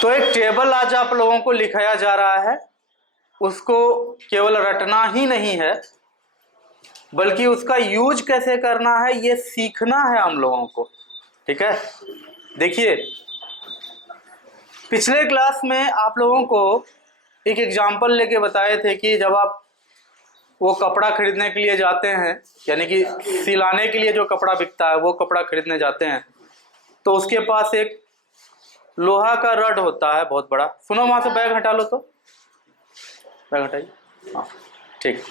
तो एक टेबल आज आप लोगों को लिखाया जा रहा है, उसको केवल रटना ही नहीं है बल्कि उसका यूज कैसे करना है ये सीखना है हम लोगों को। ठीक है, देखिए पिछले क्लास में आप लोगों को एक एग्जाम्पल लेके बताए थे कि जब आप वो कपड़ा खरीदने के लिए जाते हैं, यानी कि सिलाने के लिए जो कपड़ा बिकता है वो कपड़ा खरीदने जाते हैं, तो उसके पास एक लोहा का रड होता है बहुत बड़ा। सुनो, वहां से बैग हटा लो, तो बैग हटाइए। हाँ ठीक।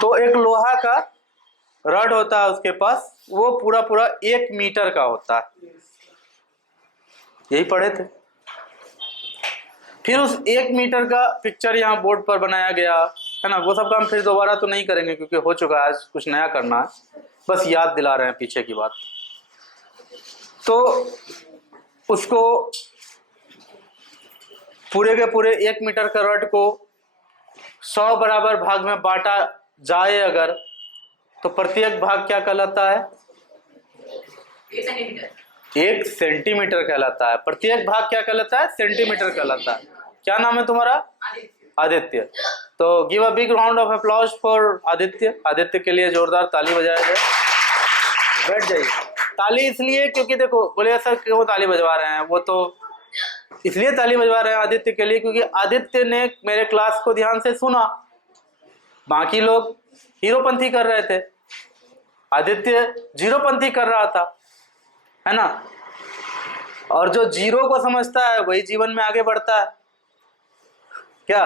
तो एक लोहा का रड होता है उसके पास, वो पूरा पूरा 1 मीटर का होता है, यही पढ़े थे। फिर उस 1 मीटर का पिक्चर यहाँ बोर्ड पर बनाया गया है ना। वो सब काम फिर दोबारा तो नहीं करेंगे क्योंकि हो चुका है, आज कुछ नया करना है, बस याद दिला रहे हैं पीछे की बात। तो उसको पूरे के पूरे 1 मीटर का रड को 100 बराबर भाग में बांटा जाए अगर, तो प्रत्येक भाग क्या कहलाता है? 1 सेंटीमीटर कहलाता है। प्रत्येक भाग क्या कहलाता है? सेंटीमीटर कहलाता है। क्या नाम है तुम्हारा? आदित्य। तो give a big round of applause for Aditya. Aditya के लिए जोरदार ताली बजाया जाए। बैठ जाइए। ताली इसलिए क्योंकि देखो, बोले सर क्यों ताली बजवा रहे हैं, वो तो इसलिए ताली बजवा रहे हैं आदित्य के लिए क्योंकि आदित्य ने मेरे क्लास को ध्यान से सुना। बाकी लोग हीरोपंथी कर रहे थे, आदित्य जीरोपंथी कर रहा था, है ना। और जो जीरो को समझता है वही जीवन में आगे बढ़ता है। क्या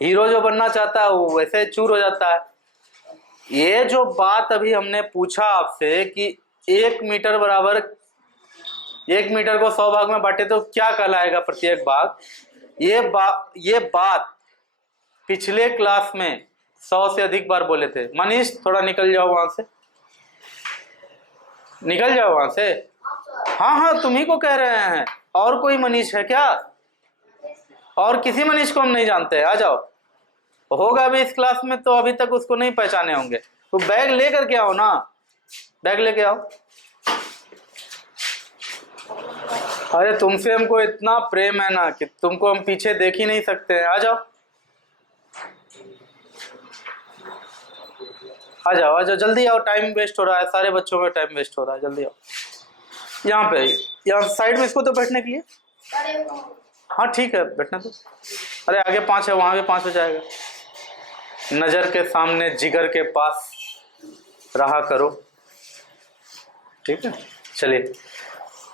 हीरो जो बनना चाहता है वो वैसे चूर हो जाता है। ये जो बात अभी हमने पूछा आपसे कि 1 मीटर बराबर 1 मीटर को 100 भाग में बांटे तो क्या कहलाएगा प्रत्येक भाग, ये बात पिछले क्लास में 100 से अधिक बार बोले थे। मनीष थोड़ा निकल जाओ वहां से, निकल जाओ वहां से। हाँ तुम्ही को कह रहे हैं, और कोई मनीष है क्या? और किसी मनीष को हम नहीं जानते, आ जाओ। होगा अभी इस क्लास में तो अभी तक उसको नहीं पहचाने होंगे। तो बैग लेकर के आओ ना, बैग लेके आओ। अरे तुमसे हमको इतना प्रेम है ना कि तुमको हम पीछे देख ही नहीं सकते हैं। आ जाओ आ जाओ आ जाओ, जल्दी आओ, टाइम वेस्ट हो रहा है, सारे बच्चों का टाइम वेस्ट हो रहा है। जल्दी आओ, यहाँ पे, यहाँ साइड में इसको तो बैठने के लिए। हाँ ठीक है, बैठने दो। अरे आगे 5 है, वहां भी 5 हो जाएगा। नजर के सामने जिगर के पास रहा करो, ठीक है। चलिए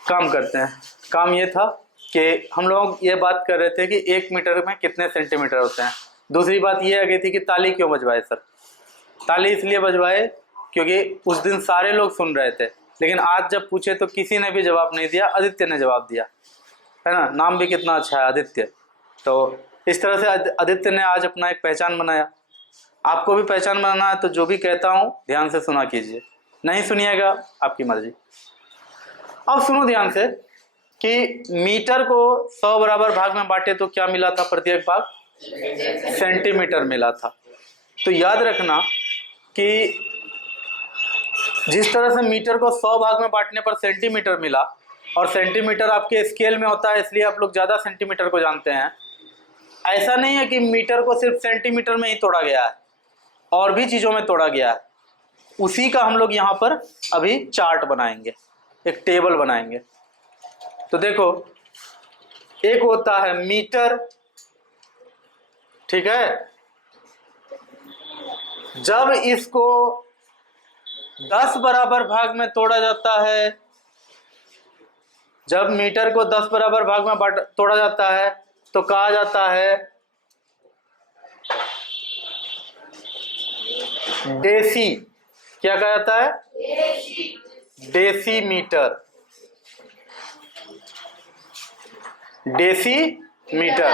काम करते हैं। काम ये था कि हम लोग ये बात कर रहे थे कि 1 मीटर में कितने सेंटीमीटर होते हैं। दूसरी बात ये आ गई थी कि ताली क्यों बजवाए सर। ताली इसलिए बजवाए क्योंकि उस दिन सारे लोग सुन रहे थे, लेकिन आज जब पूछे तो किसी ने भी जवाब नहीं दिया, आदित्य ने जवाब दिया, है ना। नाम भी कितना अच्छा है, आदित्य। तो इस तरह से आदित्य ने आज अपना एक पहचान बनाया। आपको भी पहचान बनाना है तो जो भी कहता हूँ ध्यान से सुना कीजिए, नहीं सुनिएगा आपकी मर्जी। अब सुनो ध्यान से कि मीटर को 100 बराबर भाग में बांटे तो क्या मिला था? प्रत्येक भाग सेंटीमीटर मिला था। तो याद रखना कि जिस तरह से मीटर को 100 भाग में बांटने पर सेंटीमीटर मिला, और सेंटीमीटर आपके स्केल में होता है इसलिए आप लोग ज्यादा सेंटीमीटर को जानते हैं, ऐसा नहीं है कि मीटर को सिर्फ सेंटीमीटर में ही तोड़ा गया है, और भी चीजों में तोड़ा गया है। उसी का हम लोग यहाँ पर अभी चार्ट बनाएंगे, एक टेबल बनाएंगे। तो देखो, एक होता है मीटर, ठीक है। जब इसको 10 बराबर भाग में तोड़ा जाता है, जब मीटर को 10 बराबर भाग में तोड़ा जाता है तो कहा जाता है डेसी। क्या कहा जाता है? डेसीमीटर। डेसीमीटर।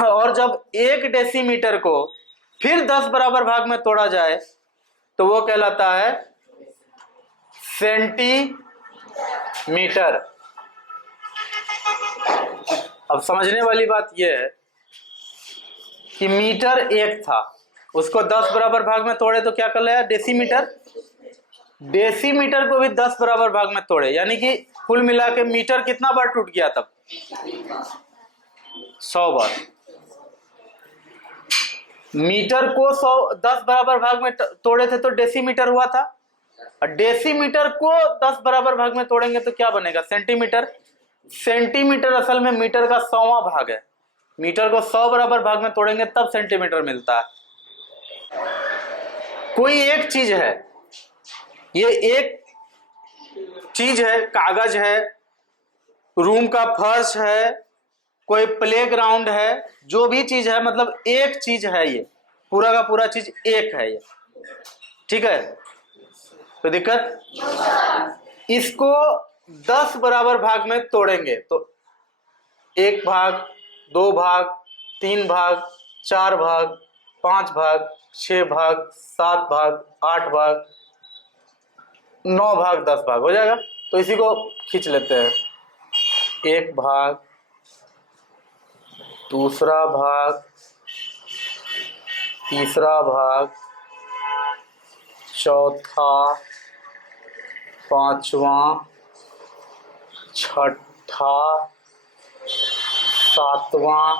और जब 1 डेसीमीटर को फिर 10 बराबर भाग में तोड़ा जाए तो वो कहलाता है सेंटीमीटर। अब समझने वाली बात यह है कि मीटर 1 था, उसको 10 बराबर भाग में तोड़े तो क्या कहलाया? डेसीमीटर। डेसीमीटर को भी 10 बराबर भाग में तोड़े, यानी कि कुल मिला के मीटर कितना बार टूट गया तब? 100 बार। मीटर को 10 बराबर भाग में तोड़े थे तो डेसीमीटर हुआ था, और डेसीमीटर को 10 बराबर भाग में तोड़ेंगे तो क्या बनेगा? सेंटीमीटर। सेंटीमीटर असल में मीटर का 100वां भाग है। मीटर को 100 बराबर भाग में तोड़ेंगे तब सेंटीमीटर मिलता है। कोई एक चीज है, ये एक चीज है, कागज है, रूम का फर्श है, कोई प्लेग्राउंड है, जो भी चीज है, मतलब एक चीज है, ये पूरा का पूरा चीज एक है ये, ठीक है? तो दिक्कत, इसको 10 बराबर भाग में तोड़ेंगे तो 1 भाग, 2 भाग, 3 भाग, 4 भाग, 5 भाग, 6 भाग, 7 भाग, 8 भाग, 9 भाग, 10 भाग हो जाएगा। तो इसी को खींच लेते हैं। 1 भाग, दूसरा भाग, तीसरा भाग, चौथा, पांचवा, छठा, सातवां,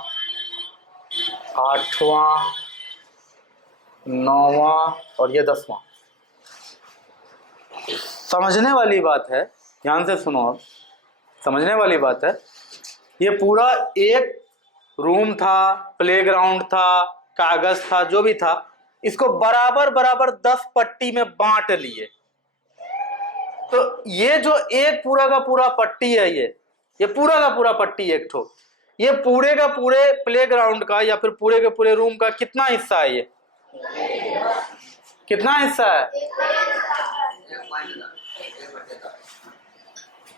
आठवां, नौवां और ये 10वां। समझने वाली बात है, ध्यान से सुनो अब, समझने वाली बात है। ये पूरा एक रूम था, प्लेग्राउंड था, कागज था, जो भी था, इसको बराबर बराबर 10 पट्टी में बांट लिए। तो ये जो एक पूरा का पूरा पट्टी है, ये पूरा का पूरा पट्टी एक ठो, ये पूरे का पूरे प्लेग्राउंड का या फिर पूरे के पूरे रूम का कितना हिस्सा है? ये कितना हिस्सा है?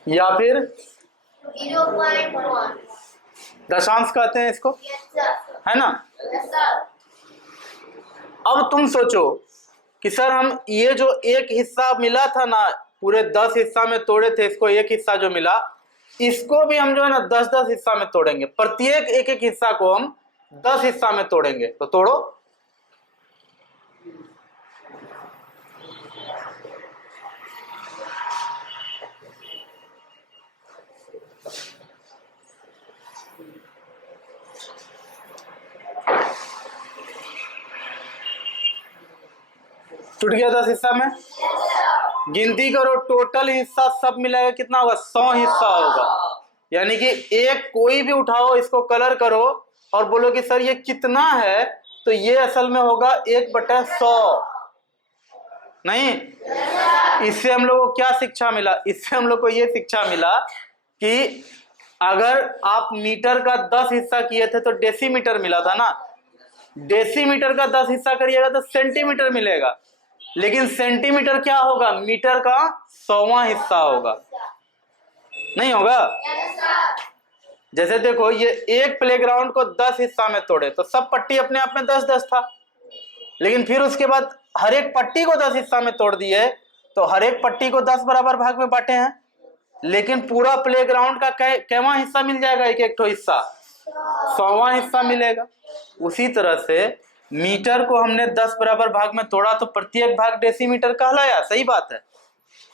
या फिर 0.1 दशांश कहते हैं इसको, है ना? अब तुम सोचो कि सर हम ये जो एक हिस्सा मिला था ना, पूरे 10 हिस्सा में तोड़े थे, इसको एक हिस्सा जो मिला, इसको भी हम जो है ना 10-10 हिस्सा में तोड़ेंगे। प्रत्येक एक एक हिस्सा को हम 10 हिस्सा में तोड़ेंगे। तो तोड़ो। टूट गया 10 हिस्सा में। गिनती करो, टोटल हिस्सा सब मिलाएगा कितना होगा? 100 हिस्सा होगा। यानी कि एक कोई भी उठाओ, इसको कलर करो और बोलो कि सर ये कितना है, तो ये असल में होगा 1/100। नहीं, इससे हम लोग को क्या शिक्षा मिला? इससे हम लोग को ये शिक्षा मिला कि अगर आप मीटर का 10 हिस्सा किए थे तो डेसीमीटर मिला था ना, डेसीमीटर का 10 हिस्सा करिएगा तो सेंटीमीटर मिलेगा। लेकिन सेंटीमीटर क्या होगा? मीटर का 100वां हिस्सा होगा, नहीं होगा? जैसे देखो, ये एक प्लेग्राउंड को 10 हिस्सा में तोड़े तो सब पट्टी अपने आप में 10-10 था, लेकिन फिर उसके बाद हर एक पट्टी को 10 हिस्सा में तोड़ दिए तो हर एक पट्टी को 10 बराबर भाग में बांटे हैं, लेकिन पूरा प्लेग्राउंड का कैवां हिस्सा मिल जाएगा? एक एक ठो हिस्सा, 100वां हिस्सा मिलेगा। उसी तरह से मीटर को हमने 10 बराबर भाग में तोड़ा तो प्रत्येक भाग डेसीमीटर कहलाया। सही बात है,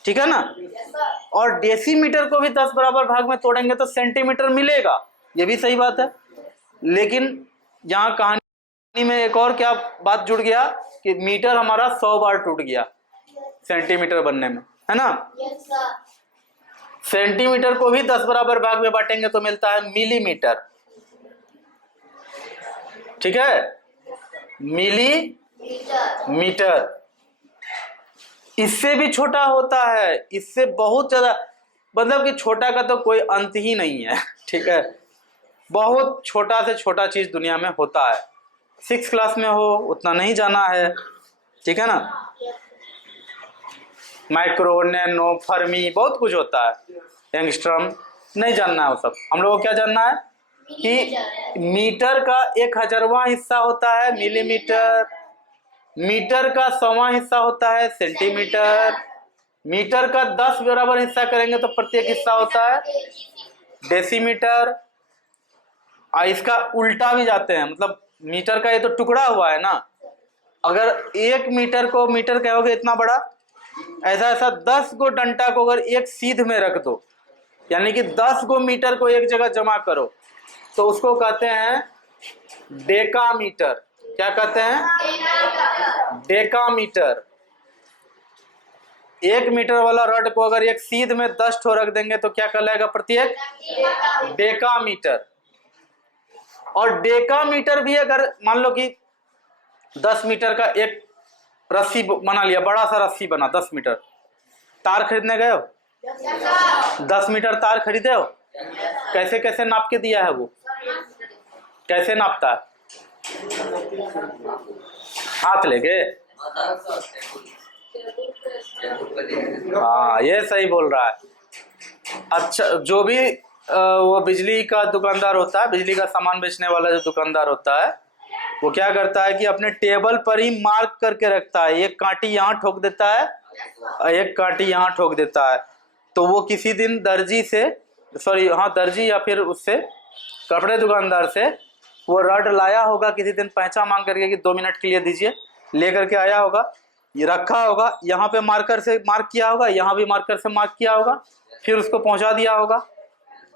ठीक है ना? और डेसीमीटर को भी 10 बराबर भाग में तोड़ेंगे तो सेंटीमीटर मिलेगा, ये भी सही बात है। लेकिन यहाँ कहानी में एक और क्या बात जुड़ गया कि मीटर हमारा 100 बार टूट गया सेंटीमीटर बनने में, है ना? सेंटीमीटर को भी 10 बराबर भाग में बांटेंगे तो मिलता है मिलीमीटर, ठीक है? मिलीमीटर। इससे भी छोटा होता है, इससे बहुत ज्यादा, मतलब कि छोटा का तो कोई अंत ही नहीं है, ठीक है? बहुत छोटा से छोटा चीज दुनिया में होता है। 6 क्लास में हो उतना नहीं जाना है, ठीक है ना? माइक्रो, नैनो, फर्मी, बहुत कुछ होता है, एंगस्ट्रम, नहीं जानना है वो सब। हम लोगों को क्या जानना है कि मीटर का 1000वां हिस्सा होता है मिलीमीटर, मीटर का 100वां हिस्सा होता है सेंटीमीटर, मीटर का 10 बराबर हिस्सा करेंगे तो प्रत्येक हिस्सा होता है डेसीमीटर। इसका उल्टा भी जाते हैं, मतलब मीटर का ये तो टुकड़ा हुआ है ना, अगर 1 मीटर को मीटर कहोगे इतना बड़ा, ऐसा ऐसा 10 को डंटा को अगर एक सीध में रख दो यानी कि 10 गो मीटर को एक जगह जमा करो तो उसको कहते हैं डेकामीटर। क्या कहते हैं? डेकामीटर। 1 मीटर वाला रड को अगर एक सीध में 10 ठो रख देंगे तो क्या कहलाएगा प्रत्येक? डेकामीटर। और डेकामीटर भी अगर मान लो कि 10 मीटर का एक रस्सी बना लिया, बड़ा सा रस्सी बना 10 मीटर, तार खरीदने गए हो? 10 मीटर तार खरीदे हो? कैसे कैसे नाप के दिया है वो? कैसे नापता है? हाथ लेके? हाँ, ये सही बोल रहा है। अच्छा, जो भी वो बिजली का दुकानदार होता है, बिजली का सामान बेचने वाला जो दुकानदार होता है, वो क्या करता है कि अपने टेबल पर ही मार्क करके रखता है। एक कांटी यहाँ ठोक देता है, एक कांटी यहाँ ठोक देता है। तो वो किसी दिन दर्जी से, दर्जी या फिर उससे कपड़े दुकानदार से वो रड लाया होगा किसी दिन, पैसा मांग करके कि 2 मिनट के लिए दीजिए, ले करके आया होगा, ये रखा होगा, यहाँ पे मार्कर से मार्क किया होगा, यहाँ भी मार्कर से मार्क किया होगा, फिर उसको पहुंचा दिया होगा।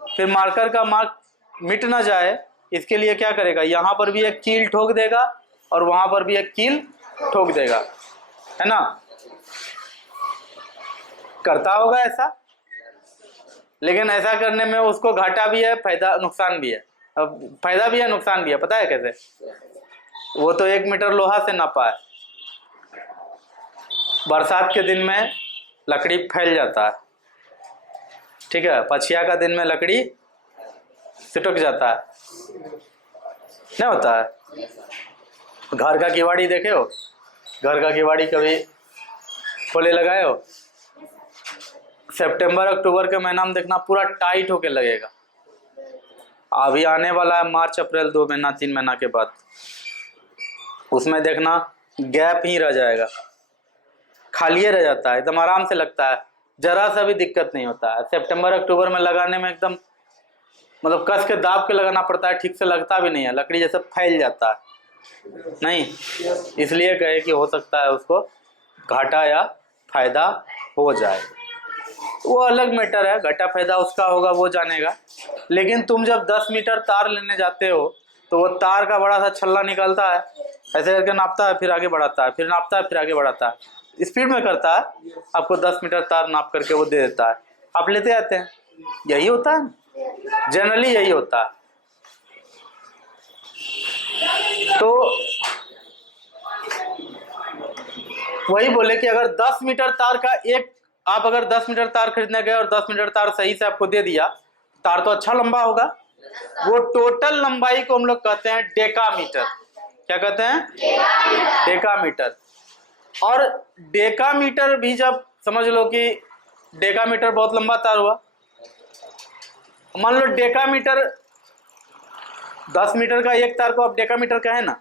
फिर मार्कर का मार्क मिट ना जाए इसके लिए क्या करेगा, यहाँ पर भी एक कील ठोक देगा और वहां पर भी एक कील ठोक देगा, है ना? करता होगा ऐसा। लेकिन ऐसा करने में उसको घाटा भी है, फायदा नुकसान भी है। अब फायदा भी है नुकसान भी है, पता है कैसे? वो तो 1 मीटर लोहा से नापा है। बरसात के दिन में लकड़ी फैल जाता है, ठीक है, पछिया का दिन में लकड़ी सिटक जाता है, नहीं होता है? घर का किवाड़ी देखे हो? घर का किवाड़ी कभी खोले लगाए हो? सितंबर अक्टूबर के महीना में देखना पूरा टाइट होके लगेगा। अभी आने वाला है मार्च अप्रैल, 2 महीना 3 महीना के बाद, उसमें देखना गैप ही रह जाएगा, खाली रह जाता है, एकदम आराम से लगता है, जरा सा भी दिक्कत नहीं होता है। सितंबर अक्टूबर में लगाने में एकदम मतलब कस के दाब के लगाना पड़ता है, ठीक से लगता भी नहीं है, लकड़ी जैसे फैल जाता है। नहीं, इसलिए कहे कि हो सकता है उसको घाटा या फायदा हो जाए, वो अलग मैटर है, घाटा फायदा उसका होगा वो जानेगा। लेकिन तुम जब 10 मीटर तार लेने जाते हो तो वो तार का बड़ा सा छल्ला निकलता है, ऐसे करके नापता है, फिर आगे बढ़ाता है, फिर नापता है, फिर आगे बढ़ाता है, स्पीड में करता है, आपको 10 मीटर तार नाप करके वो दे देता है, आप लेते आते हैं। यही होता है जनरली, यही होता है। तो वही बोले कि अगर 10 मीटर तार का एक, आप अगर 10 मीटर तार खरीदने गए और 10 मीटर तार सही से आपको दे दिया, तार तो अच्छा लंबा होगा, वो टोटल लंबाई को हम लोग कहते हैं डेकामीटर। क्या कहते हैं? डेकामीटर। और डेकामीटर भी जब समझ लो कि डेकामीटर बहुत लंबा तार हुआ, मान लो डेकामीटर 10 मीटर का एक तार को आप डेकामीटर कहें ना,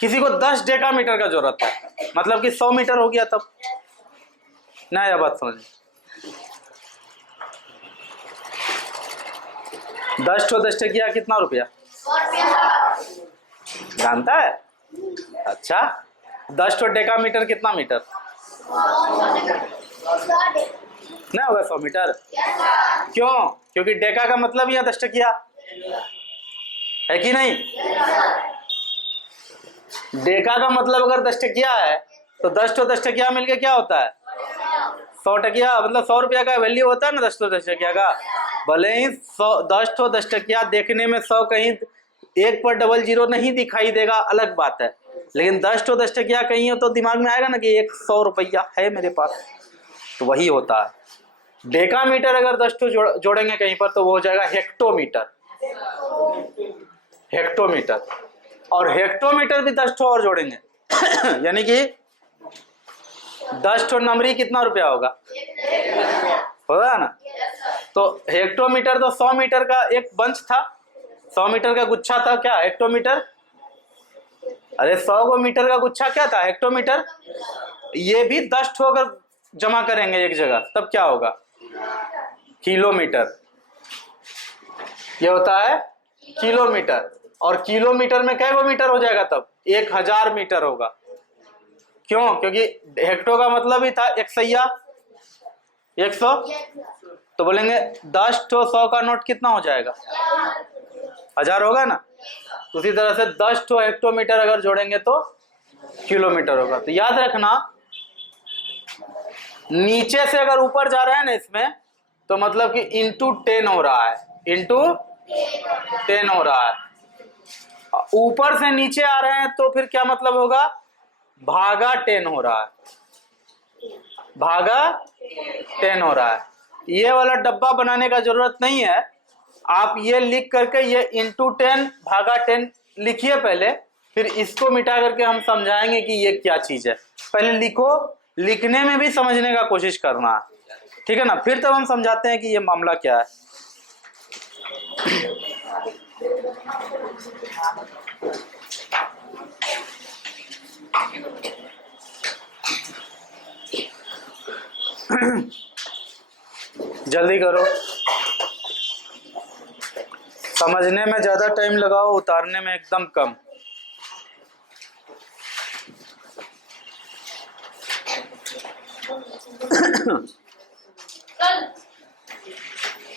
किसी को 10 डेकामीटर का जरूरत है, मतलब कि 100 मीटर हो गया तब ना, यह बात समझ। 10 ठो 10 टकिया कितना रुपया जानता है? अच्छा, 10 ठो डेकामीटर कितना मीटर? नहीं होगा 100 मीटर। क्यों? क्योंकि डेका का मतलब ही है 10 टकिया, है कि नहीं? डेका का मतलब अगर 10 टकिया है तो 10 ठो 10 टकिया मिलके क्या होता है? 100 टकिया, मतलब 100 रुपया का वैल्यू होता है ना 10 ठो 10 टकिया का। भले ही 10 ठो 10 टकिया देखने में 100 कहीं 1 पर 00 नहीं दिखाई देगा, अलग बात है, लेकिन 10 ठो 10 टकिया कहीं हो तो दिमाग में आएगा ना कि 100 रुपया है मेरे पास, तो वही होता है। डेकामीटर अगर 10 ठो जोड़ेंगे कहीं पर तो वो हो जाएगा हेक्टोमीटर। हेक्टोमीटर, और हेक्टोमीटर भी 10 ठो और जोड़ेंगे यानी कि 10 ठो नंबरी कितना रुपया होगा? होगा ना? तो हेक्टोमीटर तो 100 मीटर का एक बंच था, 100 मीटर का गुच्छा था क्या हेक्टोमीटर? अरे 100 मीटर का गुच्छा क्या था? हेक्टोमीटर। ये भी 10 ठो अगर जमा करेंगे एक जगह तब क्या होगा? किलोमीटर। ये होता है किलोमीटर, और किलोमीटर में कै गो मीटर हो जाएगा तब? 1000 मीटर होगा। क्यों? क्योंकि हेक्टो का मतलब ही था 100, 100 तो बोलेंगे 10 ठो 100 का नोट कितना हो जाएगा? 1000 होगा ना। उसी तरह से 10 ठो हेक्टोमीटर अगर जोड़ेंगे तो किलोमीटर होगा। तो याद रखना, नीचे से अगर ऊपर जा रहा है ना इसमें, तो मतलब कि इंटू 10 हो रहा है, इंटू 10 हो रहा है। ऊपर से नीचे आ रहे हैं तो फिर क्या मतलब होगा? भागा 10 हो रहा है, भागा 10 हो रहा है। ये वाला डब्बा बनाने का जरूरत नहीं है, आप ये लिख करके ये इंटू 10 भागा 10 लिखिए पहले, फिर इसको मिटा करके हम समझाएंगे कि ये क्या चीज है। पहले लिखो, लिखने में भी समझने का कोशिश करना है, ठीक है ना? फिर तब हम समझाते हैं कि ये मामला क्या है। जल्दी करो, समझने में ज्यादा टाइम लगाओ, उतारने में एकदम कम।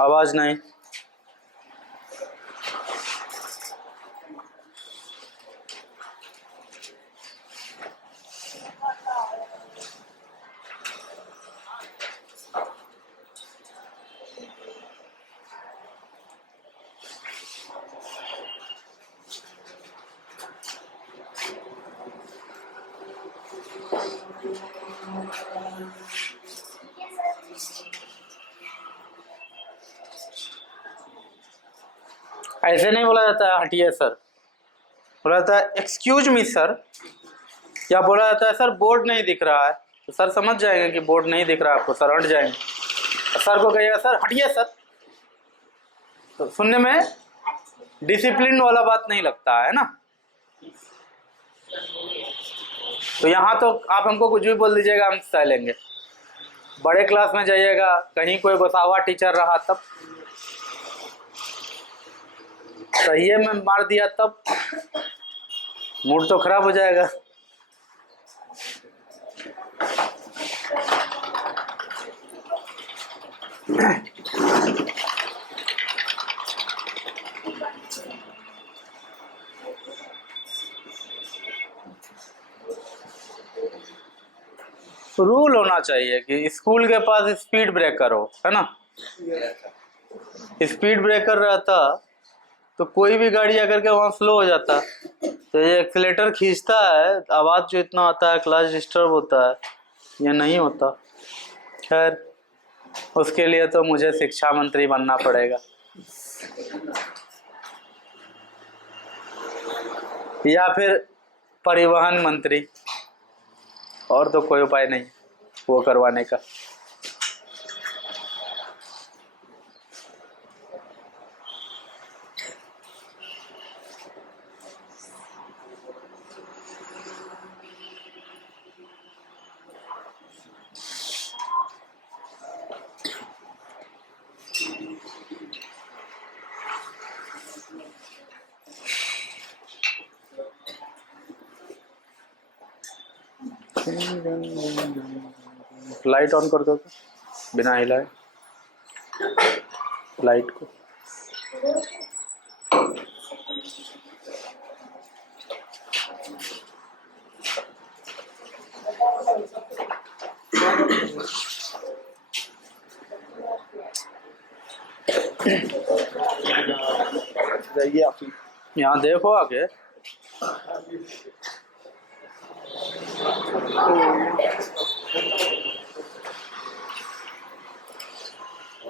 आवाज नहीं। ऐसे नहीं बोला जाता है हटिए सर, बोला जाता है एक्सक्यूज मी सर, या बोला जाता है सर बोर्ड नहीं दिख रहा है, तो सर समझ जाएंगे कि बोर्ड नहीं दिख रहा है आपको, सर हट जाएंगे। सर को कहिएगा सर हटिए सर, तो सुनने में डिसिप्लिन वाला बात नहीं लगता है ना। तो यहाँ तो आप हमको कुछ भी बोल दीजिएगा, हम सह लेंगे। बड़े क्लास में जाइएगा, कहीं कोई बसावा टीचर रहा तब, सही में मार दिया तब मूड तो खराब हो जाएगा। रूल होना चाहिए कि स्कूल के पास स्पीड ब्रेकर हो, है ना? स्पीड ब्रेकर रहता तो कोई भी गाड़ी आकर के वहां स्लो हो जाता, तो ये एक्सीलेटर खींचता है, आवाज जो इतना आता है, क्लच डिस्टर्ब होता है, ये नहीं होता। खैर, उसके लिए तो मुझे शिक्षा मंत्री बनना पड़ेगा, या फिर परिवहन मंत्री, और तो कोई उपाय नहीं वो करवाने का। लाइट ऑन कर दो तो, बिना हिलाए लाइट को। जाइए आप यहाँ देखो आगे,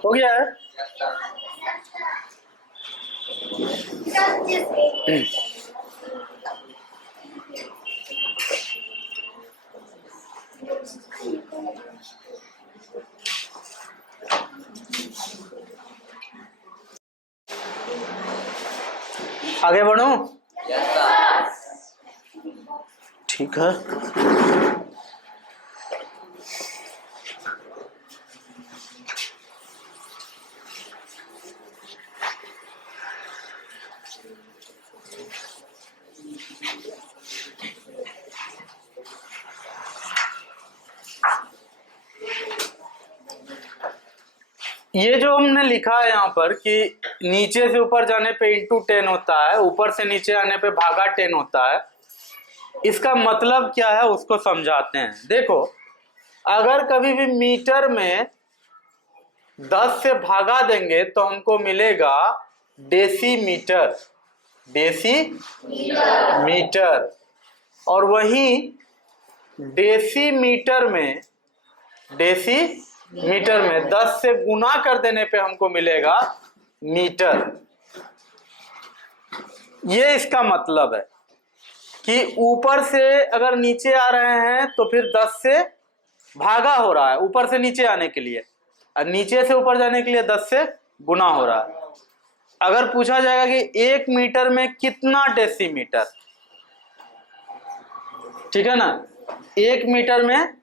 हो गया है। आगे बढ़ूं? ठीक है। ये जो हमने लिखा है यहाँ पर कि नीचे से ऊपर जाने पे इंटू 10 होता है, ऊपर से नीचे आने पे भागा 10 होता है, इसका मतलब क्या है उसको समझाते हैं। देखो, अगर कभी भी मीटर में 10 से भागा देंगे तो हमको मिलेगा डेसीमीटर, डेसीमीटर। और वहीं डेसीमीटर में 10 से गुना कर देने पे हमको मिलेगा मीटर। ये इसका मतलब है कि ऊपर से अगर नीचे आ रहे हैं तो फिर 10 से भागा हो रहा है ऊपर से नीचे आने के लिए, और नीचे से ऊपर जाने के लिए 10 से गुना हो रहा है। अगर पूछा जाएगा कि 1 मीटर में कितना डेसीमीटर, ठीक है ना, 1 मीटर में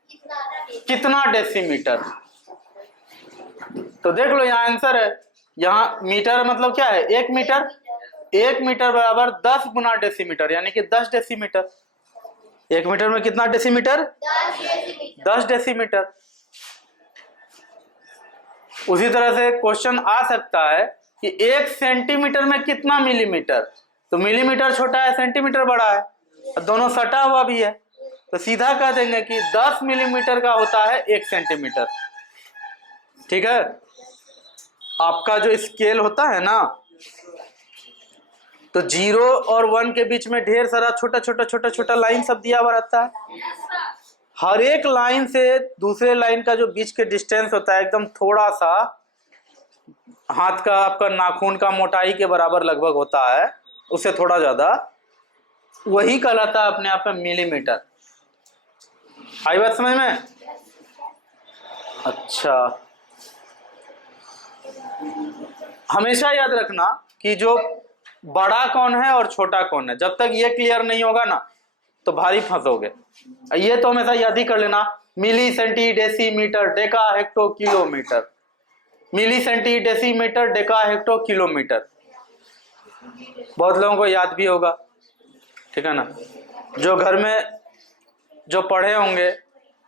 कितना डेसीमीटर, तो देख लो यहाँ आंसर है। यहाँ मीटर मतलब क्या है, 1 मीटर, 1 मीटर बराबर 10 गुना डेसीमीटर, यानी कि 10 डेसीमीटर। 1 मीटर में कितना डेसीमीटर, 10 डेसीमीटर। उसी तरह से क्वेश्चन आ सकता है कि 1 सेंटीमीटर में कितना मिलीमीटर, तो मिलीमीटर छोटा है, सेंटीमीटर बड़ा है, दोनों सटा हुआ भी है, तो सीधा कह देंगे कि 10 मिलीमीटर का होता है 1 सेंटीमीटर। ठीक है, आपका जो स्केल होता है ना, तो 0 और 1 के बीच में ढेर सारा छोटा छोटा छोटा छोटा लाइन सब दिया हुआ रहता है। हर एक लाइन से दूसरे लाइन का जो बीच के डिस्टेंस होता है एकदम थोड़ा सा, हाथ का आपका नाखून का मोटाई के बराबर लगभग होता है, उससे थोड़ा ज्यादा, वही कहलाता है अपने आप में मिलीमीटर। आई बात समझ में? अच्छा, हमेशा याद रखना कि जो बड़ा कौन है और छोटा कौन है, जब तक ये क्लियर नहीं होगा ना तो भारी फंसोगे। ये तो हमेशा याद ही कर लेना, milli centi decimetre deca hecto kilometre, milli centi decimetre deca hecto kilometre, बहुत लोगों को याद भी होगा। ठीक है ना, जो घर में जो पढ़े होंगे,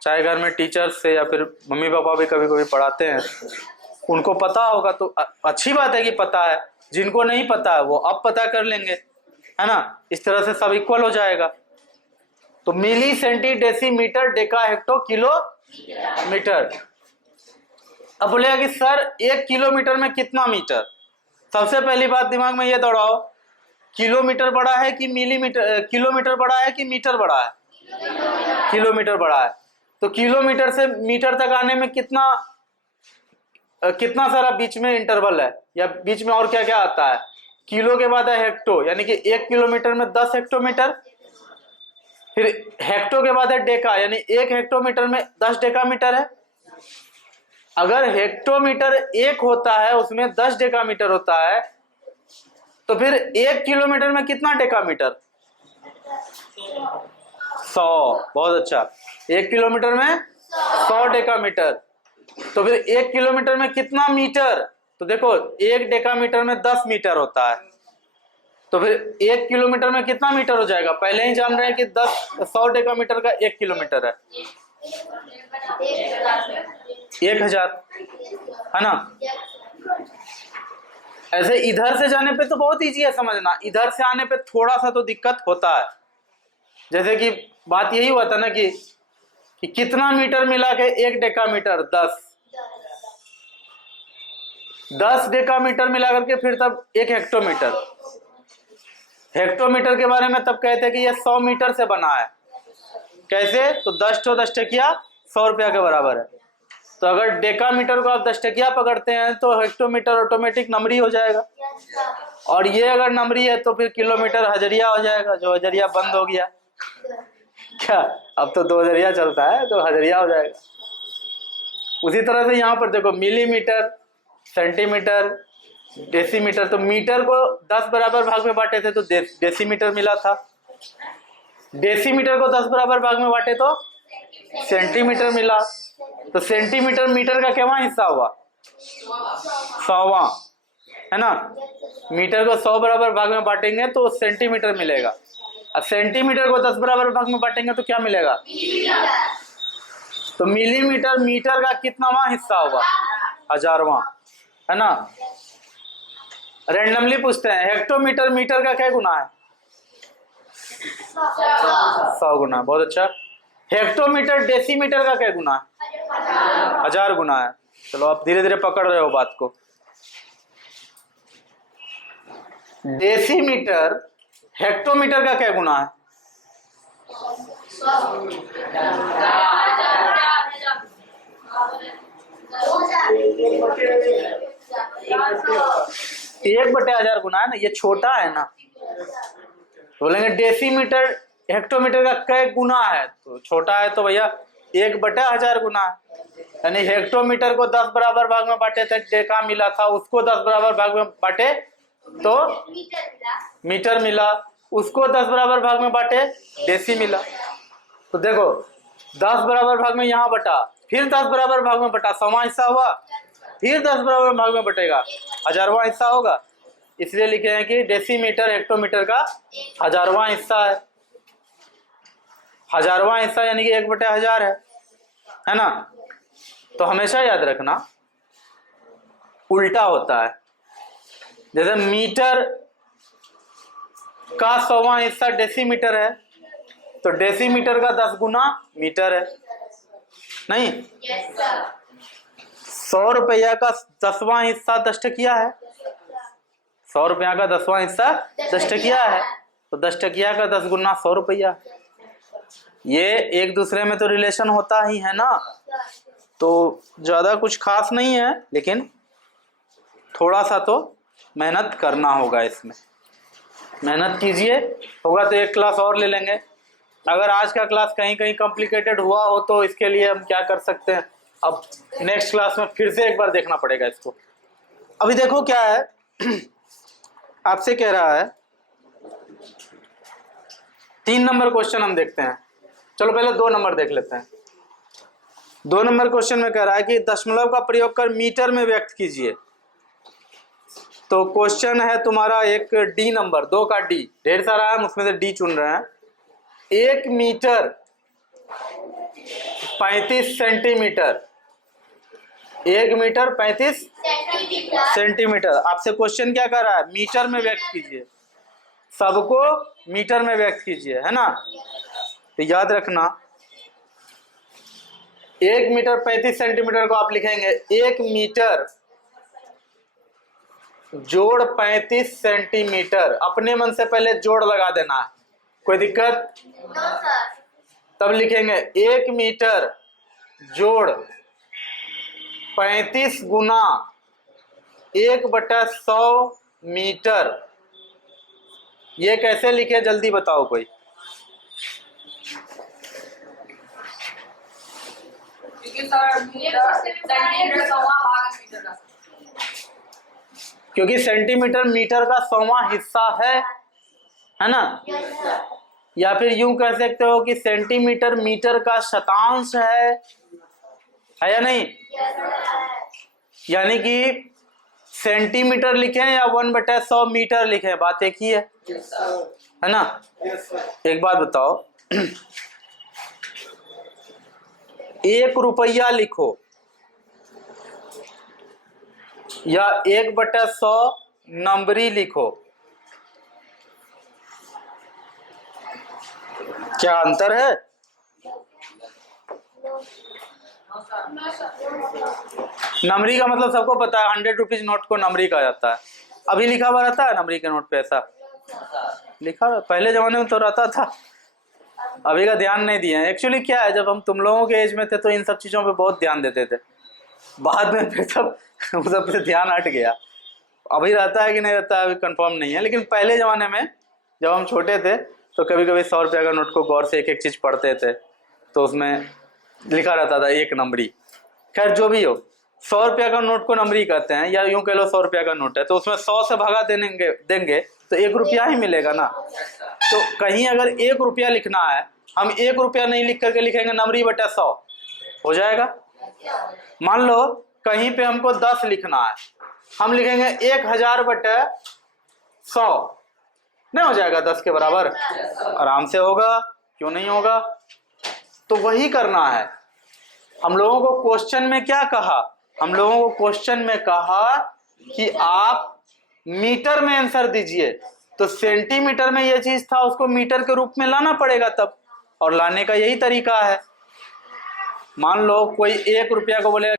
चाहे घर में टीचर्स से या फिर मम्मी पापा भी कभी कभी पढ़ाते हैं, उनको पता होगा तो अच्छी बात है कि पता है। जिनको नहीं पता है वो अब पता कर लेंगे, है ना, इस तरह से सब इक्वल हो जाएगा। तो milli centi decimetre deca hecto kilometre. अब बोलेगा कि सर 1 किलोमीटर में कितना मीटर, सबसे पहली बात दिमाग में ये दौड़ाओ, किलोमीटर बड़ा है कि मिलीमीटर, किलोमीटर बड़ा है कि मीटर बड़ा है, किलोमीटर बड़ा है। तो किलोमीटर से मीटर तक आने में कितना सारा बीच में इंटरवल है, या बीच में और क्या क्या आता है। किलो के बाद है हेक्टो, यानी कि 1 किलोमीटर में 10 हेक्टोमीटर, फिर हेक्टो के बाद है डेका, यानी 1 हेक्टोमीटर में 10 डेकामीटर है। अगर हेक्टोमीटर 1 होता है उसमें 10 डेकामीटर होता है, तो फिर 1 किलोमीटर में कितना डेकामीटर, 100। बहुत अच्छा, 1 किलोमीटर में 100 डेकामीटर। तो फिर 1 किलोमीटर में कितना मीटर, तो देखो 1 डेकामीटर में 10 मीटर होता है, तो फिर 1 किलोमीटर में कितना मीटर हो जाएगा, पहले ही जान रहे हैं कि 100 डेकामीटर का 1 किलोमीटर है 1000, है ना। ऐसे इधर से जाने पे तो बहुत इजी है समझना, इधर से आने पे थोड़ा सा तो दिक्कत होता है। जैसे कि बात यही हुआ था ना कि कितना मीटर मिला के 1 डेकामीटर, 10 डेकामीटर मिला करके फिर तब 1 हेक्टोमीटर। हेक्टोमीटर के बारे में तब कहते हैं कि ये 100 मीटर से बना है। कैसे, तो 10 तो 10 टकिया 100 रुपया के बराबर है। तो अगर डेकामीटर को आप 10 टकिया पकड़ते हैं तो हेक्टोमीटर ऑटोमेटिक नंबरी हो जाएगा, और ये अगर नंबरी है तो फिर किलोमीटर हजरिया हो जाएगा, जो हजरिया बंद हो गया। क्या, अब तो 2 हजरिया चलता है तो हजरिया हो जाएगा। उसी तरह से यहाँ पर देखो, मिलीमीटर, सेंटीमीटर, डेसीमीटर, तो मीटर को 10 बराबर भाग में बांटे थे तो डेसीमीटर मिला था, डेसीमीटर को 10 बराबर भाग में बांटे तो सेंटीमीटर मिला। तो सेंटीमीटर मीटर का कितना हिस्सा हुआ, 100वां, है ना। मीटर को 100 बराबर भाग में बांटेंगे तो सेंटीमीटर मिलेगा, अब सेंटीमीटर को 10 बराबर भाग में बांटेंगे तो क्या मिलेगा, तो मिलीमीटर मीटर का कितनावां हिस्सा होगा, 1000वां। है ना। रैंडमली पूछते हैं, हेक्टोमीटर मीटर का क्या गुना है? 100 गुना। बहुत अच्छा। हेक्टोमीटर डेसीमीटर का क्या गुना है? 1000 गुना है। चलो आप धीरे धीरे पकड़ रहे हो बात को। डेसीमीटर हेक्टोमीटर का क्या गुना है? 1/1000 गुना है ना, ये छोटा है ना। बोलेंगे डेसीमीटर हेक्टोमीटर का क्या गुना है, तो छोटा है तो भैया 1/1000 गुना है। यानी हेक्टोमीटर को 10 बराबर भाग में बांटे थे, डेका मिला था, उसको 10 बराबर भाग में बांटे तो मीटर मिला, उसको 10 बराबर भाग में बांटे डेसी मिला। तो देखो 10 बराबर भाग में यहाँ बटा, फिर 10 बराबर भाग में बटा, 100वां हिस्सा हुआ, फिर 10 बराबर भाग में बटेगा, 1000वां हिस्सा होगा। इसलिए लिखे हैं कि डेसीमीटर हेक्टोमीटर का 1000वां हिस्सा है। 1000वां हिस्सा यानी कि 1/1000 है ना। तो हमेशा याद रखना उल्टा होता है। जैसे मीटर का 100वां हिस्सा डेसीमीटर है, तो डेसीमीटर का 10 गुना मीटर है। नहीं, 100 रुपया का 10वां हिस्सा 10 टकिया है। 100 रुपया का 10वां हिस्सा 10 टकिया है, तो 10 टकिया का 10 गुना 100 रुपया। ये एक दूसरे में तो रिलेशन होता ही है ना, तो ज्यादा कुछ खास नहीं है, लेकिन थोड़ा सा तो मेहनत करना होगा। इसमें मेहनत कीजिए, होगा तो एक क्लास और ले लेंगे। अगर आज का क्लास कहीं कहीं कॉम्प्लिकेटेड हुआ हो तो इसके लिए हम क्या कर सकते हैं, अब नेक्स्ट क्लास में फिर से एक बार देखना पड़ेगा इसको। अभी देखो क्या है, आपसे कह रहा है 3 नंबर क्वेश्चन हम देखते हैं। चलो पहले 2 नंबर देख लेते हैं। 2 नंबर क्वेश्चन में कह रहा है कि दशमलव का प्रयोग कर मीटर में व्यक्त कीजिए। तो क्वेश्चन है तुम्हारा एक डी नंबर, 2 का डी, ढेर सारा है, हम उसमें से डी चुन रहे हैं। 1 मीटर 35 सेंटीमीटर, 1 मीटर 35 सेंटीमीटर। आपसे क्वेश्चन क्या कर रहा है, मीटर में व्यक्त कीजिए, सबको मीटर में व्यक्त कीजिए, है ना। तो याद रखना 1 मीटर 35 सेंटीमीटर को आप लिखेंगे 1 मीटर जोड़ 35 सेंटीमीटर। अपने मन से पहले जोड़ लगा देना है, कोई दिक्कत? तब लिखेंगे 1 मीटर जोड़ 35 गुना 1/100 मीटर। ये कैसे लिखे जल्दी बताओ कोई। क्योंकि सेंटीमीटर मीटर का 100वां हिस्सा है ना। या फिर यूं कह सकते हो कि सेंटीमीटर मीटर का शतांश है या नहीं। यानी कि सेंटीमीटर लिखें या 1/100 मीटर लिखें, बात एक ही है ना। एक बात बताओ, 1 रुपया लिखो या 1/100 नंबरी लिखो, क्या अंतर है? नंबरी का मतलब सबको पता है, 100 रुपीज नोट को नंबरी कहा जाता है। अभी लिखा हुआ रहता है नंबरी के नोट पे, ऐसा लिखा, पहले जमाने में तो रहता था, अभी का ध्यान नहीं दिया है। एक्चुअली क्या है, जब हम तुम लोगों के एज में थे तो इन सब चीजों पे बहुत ध्यान देते थे, बाद में फिर सब उस सब पे ध्यान हट गया। अभी रहता है कि नहीं रहता है अभी कंफर्म नहीं है, लेकिन पहले जमाने में जब हम छोटे थे तो कभी कभी 100 रुपया का नोट को गौर से एक एक चीज पढ़ते थे, तो उसमें लिखा रहता था 1 नंबरी। खैर जो भी हो, 100 रुपया का नोट को नंबरी कहते हैं, या यूं कह लो 100 रुपया का नोट है तो उसमें 100 से भगा देंगे तो 1 रुपया ही मिलेगा ना। तो कहीं अगर 1 रुपया लिखना है, हम 1 रुपया नहीं लिख करके लिखेंगे नंबरी बटा 100, हो जाएगा। मान लो कहीं पे हमको 10 लिखना है, हम लिखेंगे 1000 बटे 100, नहीं हो जाएगा 10 के बराबर? आराम से होगा, क्यों नहीं होगा। तो वही करना है। हम लोगों को क्वेश्चन में क्या कहा, हम लोगों को क्वेश्चन में कहा कि आप मीटर में आंसर दीजिए, तो सेंटीमीटर में ये चीज था, उसको मीटर के रूप में लाना पड़ेगा तब, और लाने का यही तरीका है। मान लो कोई 1 रुपया को बोलेगा